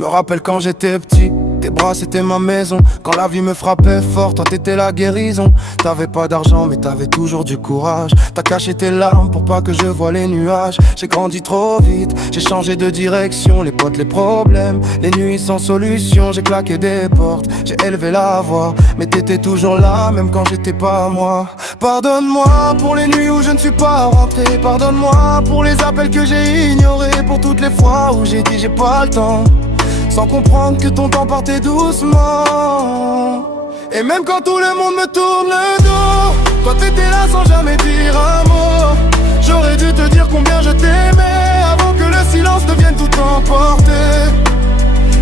me rappelle quand j'étais petit, tes bras c'était ma maison. Quand la vie me frappait fort, toi t'étais la guérison. T'avais pas d'argent mais t'avais toujours du courage. T'as caché tes larmes pour pas que je voie les nuages. J'ai grandi trop vite, j'ai changé de direction. Les potes, les problèmes, les nuits sans solution. J'ai claqué des portes, j'ai élevé la voix, mais t'étais toujours là même quand j'étais pas moi. Pardonne-moi pour les nuits où je ne suis pas rentré. Pardonne-moi pour les appels que j'ai ignorés. Pour toutes les fois où j'ai dit j'ai pas le temps, sans comprendre que ton temps partait doucement. Et même quand tout le monde me tourne le dos, toi t'étais là sans jamais dire un mot. J'aurais dû te dire combien je t'aimais avant que le silence devienne tout emporté.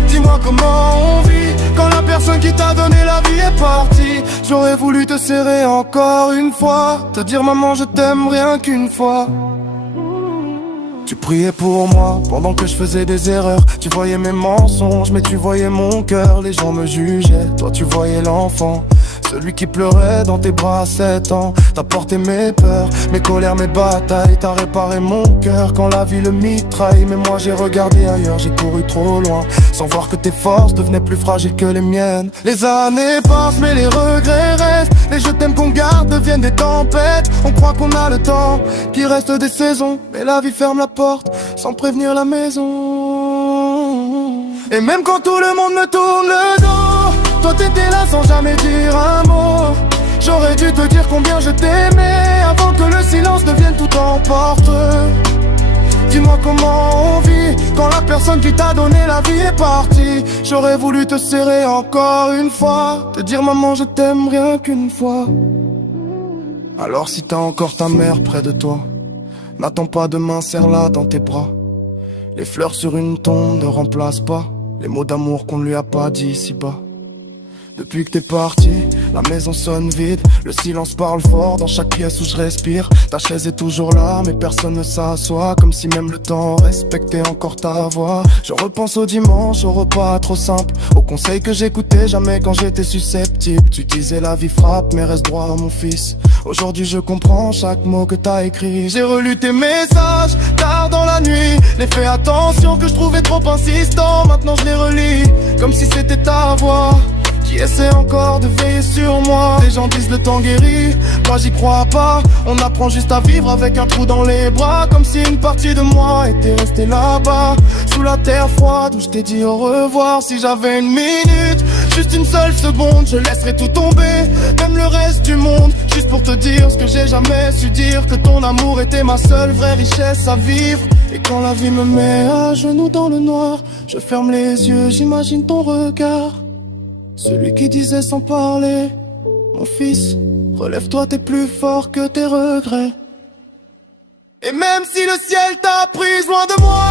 Dis-moi comment on vit quand la personne qui t'a donné la vie est partie. J'aurais voulu te serrer encore une fois, te dire maman je t'aime rien qu'une fois. Tu priais pour moi pendant que je faisais des erreurs. Tu voyais mes mensonges mais tu voyais mon cœur. Les gens me jugeaient, toi tu voyais l'enfant, celui qui pleurait dans tes bras à 7 ans. T'as porté mes peurs, mes colères, mes batailles. T'as réparé mon cœur quand la vie le mitraille. Mais moi j'ai regardé ailleurs, j'ai couru trop loin, sans voir que tes forces devenaient plus fragiles que les miennes. Les années passent mais les regrets restent. Les je t'aime qu'on garde deviennent des tempêtes. On croit qu'on a le temps, qu'il reste des saisons, mais la vie ferme la porte sans prévenir la maison. Et même quand tout le monde me tourne le dos, toi t'étais là sans jamais dire un mot. J'aurais dû te dire combien je t'aimais avant que le silence devienne tout emporte. Dis-moi comment on vit quand la personne qui t'a donné la vie est partie. J'aurais voulu te serrer encore une fois, te dire maman je t'aime rien qu'une fois. Alors si t'as encore ta mère près de toi, n'attends pas demain, serre-la dans tes bras. Les fleurs sur une tombe ne remplacent pas les mots d'amour qu'on ne lui a pas dit ici-bas. Depuis que t'es parti, la maison sonne vide. Le silence parle fort dans chaque pièce où je respire. Ta chaise est toujours là, mais personne ne s'assoit, comme si même le temps respectait encore ta voix. Je repense au dimanche, au repas trop simple, aux conseils que j'écoutais jamais quand j'étais susceptible. Tu disais la vie frappe, mais reste droit mon fils. Aujourd'hui je comprends chaque mot que t'as écrit. J'ai relu tes messages tard dans la nuit. Les faits attention que je trouvais trop insistants. Maintenant je les relis, comme si c'était ta voix qui essaie encore de veiller sur moi. Les gens disent le temps guérit, moi j'y crois pas. On apprend juste à vivre avec un trou dans les bras, comme si une partie de moi était restée là-bas, sous la terre froide où je t'ai dit au revoir. Si j'avais une minute, juste une seule seconde, je laisserais tout tomber, même le reste du monde, juste pour te dire ce que j'ai jamais su dire, que ton amour était ma seule vraie richesse à vivre. Et quand la vie me met à genoux dans le noir, je ferme les yeux, j'imagine ton regard, celui qui disait sans parler, mon fils, relève-toi, t'es plus fort que tes regrets. Et même si le ciel t'a prise loin de moi,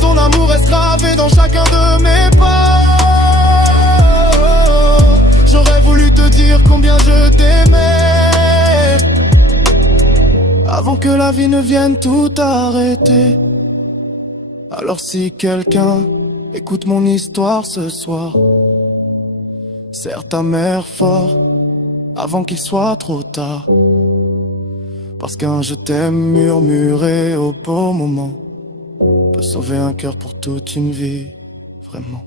ton amour reste gravé dans chacun de mes pas. J'aurais voulu te dire combien je t'aimais, avant que la vie ne vienne tout arrêter. Alors si quelqu'un écoute mon histoire ce soir, serre ta mère fort avant qu'il soit trop tard, parce qu'un je t'aime murmuré au beau moment peut sauver un cœur pour toute une vie, vraiment.